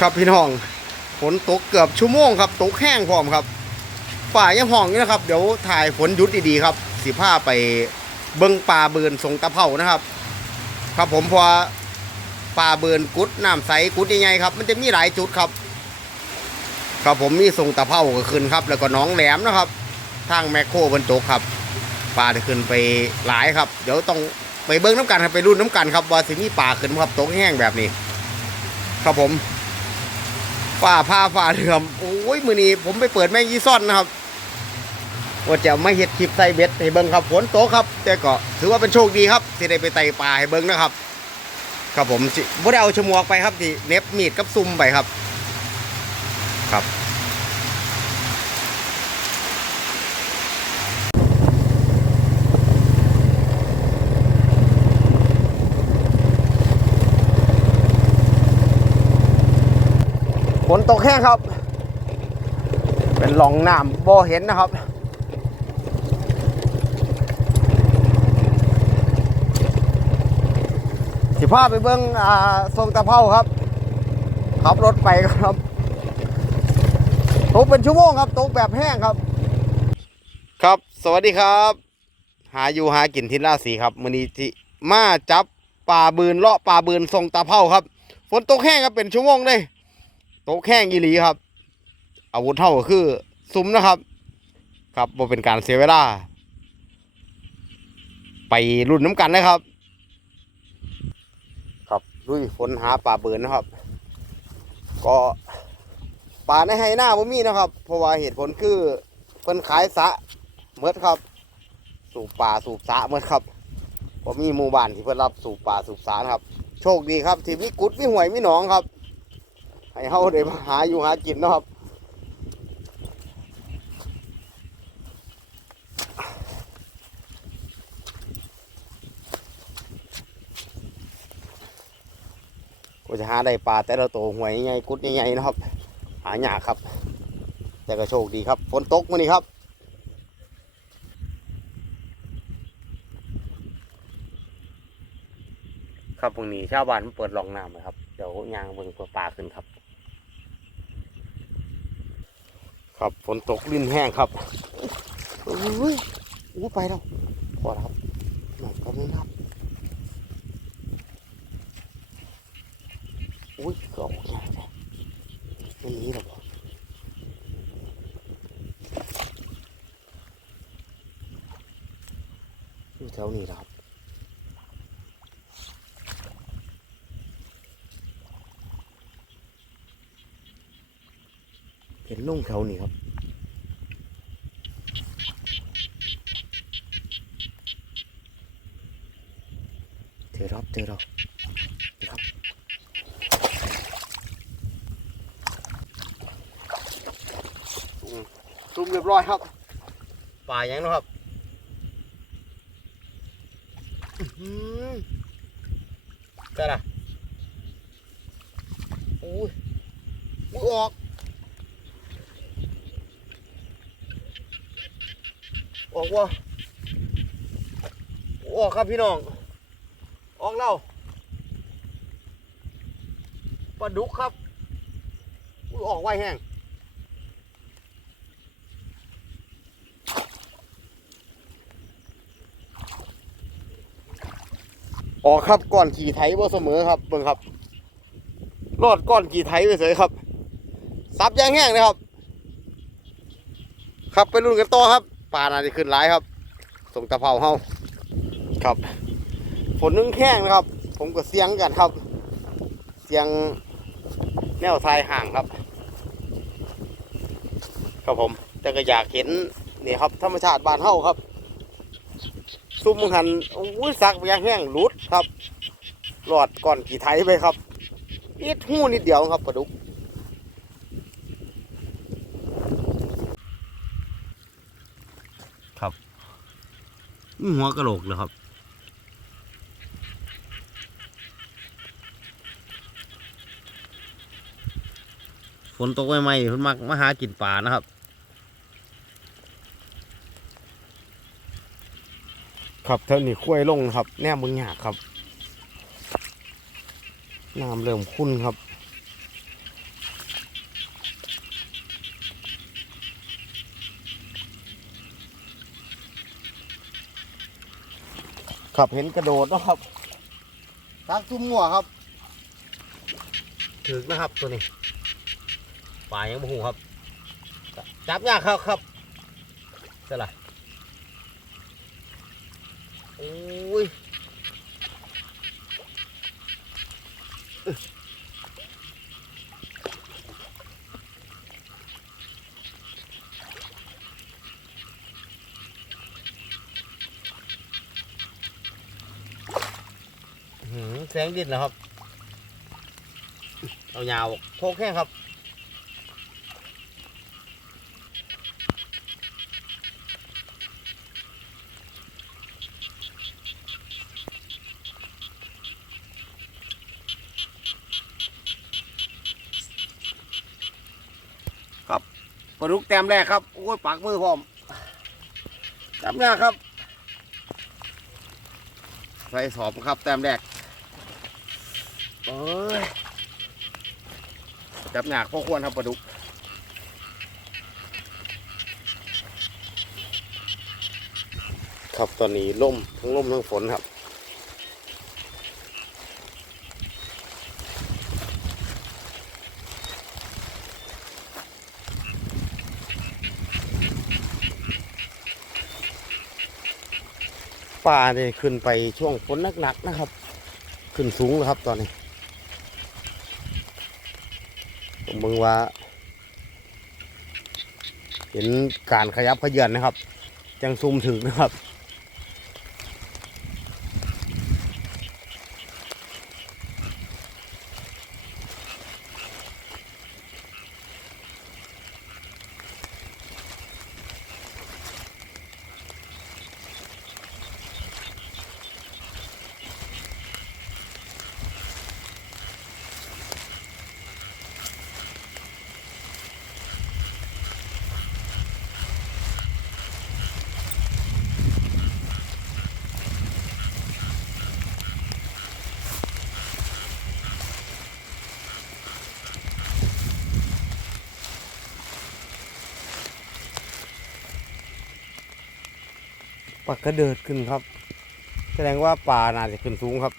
ครับพี่น้องฝนตกเกือบชั่วโมงครับตกแห้งพร้อมครับป่ายังห้องอยู่นะครับ เดี๋ยวถ่ายฝนหยุดดีๆครับ สิผ้าไปเบิ้งปลาเบินทรงตะเภานะครับ ครับผมพอปลาเบินกุดน้ำใสกุดใหญ่ๆครับ มันจะมีหลายจุดครับ ครับผมมีทรงตะเภาก็ขึ้นครับ แล้วก็น้องแหลมนะครับ ทางแมคโครบนโตกครับปลาจะขึ้นไปหลายครับ เดี๋ยวต้องไปเบิ้งน้ำกันครับไปรุ่นน้ำกันครับว่าสิมีปลาขึ้นครับตกแห้งแบบนี้ ครับผม ฝ่าผ้าฝ่าเรือมโอ้ยมือนี้ผมไปเปิดแมงยี่ซ่อนนะครับว่าจะไม่เห็ดคลิปใส่เบ็ดให้เบิ้งครับฝนตกครับ แต่ก็ถือว่าเป็นโชคดีครับที่ได้ไปไต่ป่าให้เบิ้งนะครับ ครับผมจิบ่ได้เอาชมวกไปครับที่เน็บมีดกับซุ่มไปครับ ครับ ฝนตกแห้งครับ เป็นหลองน้ำบ่เห็นนะครับ สิพาไปเบิ้งอ่าทรงตะเภาครับขับรถไปครับตกเป็นชั่วโมงครับตกแบบแห้งครับ ครับสวัสดีครับ หาอยู่หากินทินราศีครับมือนี้ที่มาจับปลาบืนเลาะปลาบืนทรงตะเภาครับ ฝนตกแห้งครับเป็นชั่วโมงเลย โต๊ะแข้งยีหลีครับ อาวุธเท่าก็คือซุ้มนะครับ ครับบ่เป็นการเสียเวลา ไปรุ่นน้ำกันนะครับ ครับลุยฝนหาปลาเบินนะครับ ก็ปลาในไฮหน้าบ่มีนะครับ เพราะว่าเหตุผลคือเพิ่นขายสะเมดครับ สูบปลาสูบสะเมดครับบ่มีหมู่บ้านที่เพิ่นรับสูบปลาสูบสระนะครับ โชคดีครับที่มีกุดมีห่วยมีหนองครับ ให้เขาได้มาหาอยู่หากินเนาะครับก็จะหาได้ปลาแต่ละตัวหวยใหญ่กุดใหญ่ๆนะครับ หายากครับ แต่ก็โชคดีครับฝนตกมื้อนี้ครับครับพรุ่งนี้ชาวบ้านเปิดลองน้ำนะครับ เดี๋ยวยางเบิ่งตัวปลาขึ้นครับ ครับฝนตกลิ้นแห้งครับอุ้ยอู้ไปแล้วพอแล้วครับหน่อยก็ไม่นับอุ้ยเก่าแก่เลยไม่หนีหรอกอยู่แถวนี้นะครับ เห็นลุงแถวนี้ครับเจอรับเจอเรานี่ครับซุ่มซุ่มเรียบร้อยครับ ป่ายังเนาะครับอื้อหือได้ละโอ้ยอุ้ยออก ออกวะออกครับพี่น้อง ออกแล้วปลาดุกครับออกไวแห้งออกครับก้อนขี่ไถบ่เสมอครับเบิ่งครับรอดก้อนขี่ไถไปเฉยครับซับยางแห้งเลยครับครับไปรุ่นกันต่อครับ ปลาน่าจะขึ้นหลายครับ ส่งตะเภาเฮาครับฝนนึ่งแข้งนะครับ ผมก็เสียงกันครับ เสียงแนวทรายห่างครับ ครับผมแต่ก็อยากเห็นนี่ครับธรรมชาติบ้านเฮาครับ ซุ่มหันโอ้ยสักยางแห้งหลุดครับหลอดก่อนกี่ไทยไปครับนิดหู้นิดเดียวครับปลาดุก มีหัวกระโหลกเลยครับ ฝนตกใหม่ๆเพิ่นมักมาหากินปลานะครับครับเท่านี้คุ้ยลงครับ แนมมึงยากครับน้ำเริ่มขุ่นครับ ครับเห็นกระโดดเนาะครับทักทุ่มหัวครับ ถึงนะครับตัวนี้ปลายังบ่หูครับ จับยากครับครับเท่าไหร่โอ้ย แสงดินนะครับเอายาวโค้งแค่ครับครับปลาดุกแต้มแรกครับ โอ้ยปากมือพร้อมจับยากครับ ใส่สอบครับแต้มแรก โอ้ยจับยากพอควรครับปลาดุกครับตอนนี้ล่มทั้งล่มทั้งฝนครับป่าเนี่ยขึ้นไปช่วงฝนหนักๆนะครับ ขึ้นสูงแล้วครับตอนนี้ ผมมึงว่า เห็นการขยับขยื่นนะครับ จังซุ่มถึงนะครับ ปากกระเดิดขึ้นครับ แสดงว่าป่าน่าจะขึ้นสูงครับ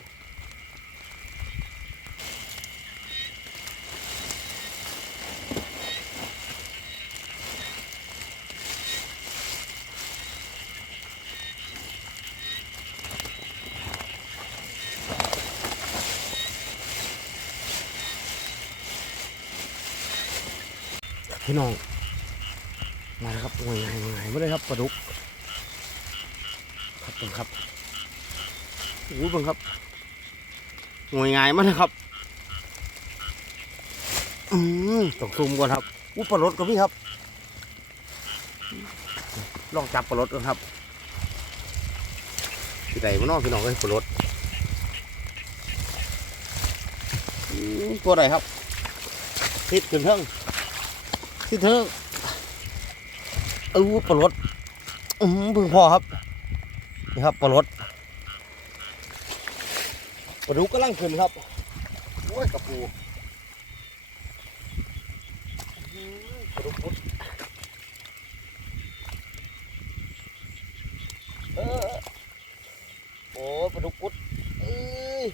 พี่น้องมาแล้วครับงวยงายงวยงายมาเลยครับปลาดุก ครับผมครับโอ้ยเบังครับงวยงายมากนะครับอืมต้องซูมก่อนครับอู้ปลารถก็พี่ครับ ลองจับปลารถก่อนครับพี่ใดมานอกพี่น้องเลยปลารถอืมตัวไหนครับทิศขึ้นเทิงทิศเทิงเออปลารถอืมเพิ่งพอครับ นี่ครับปลาลดปลาดุกกำลังขึ้นครับโอ้ยกระปูปลาดุกพุดเออโอ้ปลาดุกพุดเอ้ย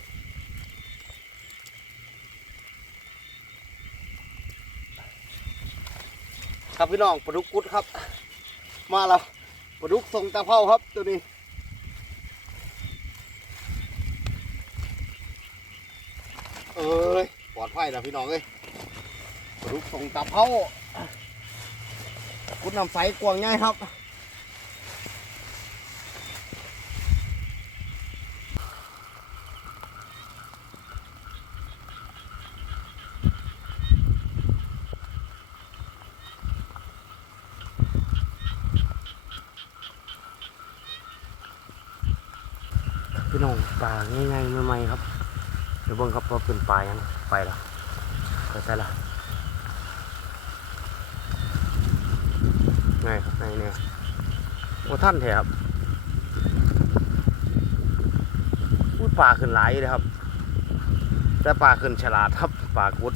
ครับพี่น้องปลาดุกกุดครับ มาแล้วปลาดุกทรงตะเภาครับตัวนี้ อ้ยปลอดภัยแล้วพี่น้องเอ้ยปลาดุกส่งตับเขาคุณนำไฟกวางง่ายครับพี่น้องปลาง่ายๆใหม่ๆครับ ดี๋ยวเบิ่งครับว่าเป็นปลายังไปละไปใส่ละไงครับไงเนี่ยโอ้ท่านแถครับอุ้ยปลาขึ้นหลายเลยครับ แต่ปลาขึ้นฉลาดครับปลากุด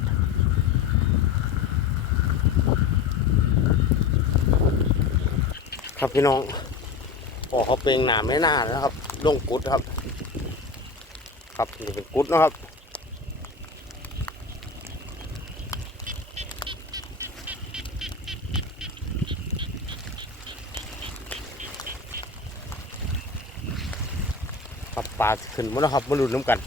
ครับพี่น้องโออเขาเปลงหนาไม่น่านะครับลงกุดครับ ครับนี่เป็นกุดนะครับครับปลาขึ้นมาแล้วครับมาลุ้นน้ำกัน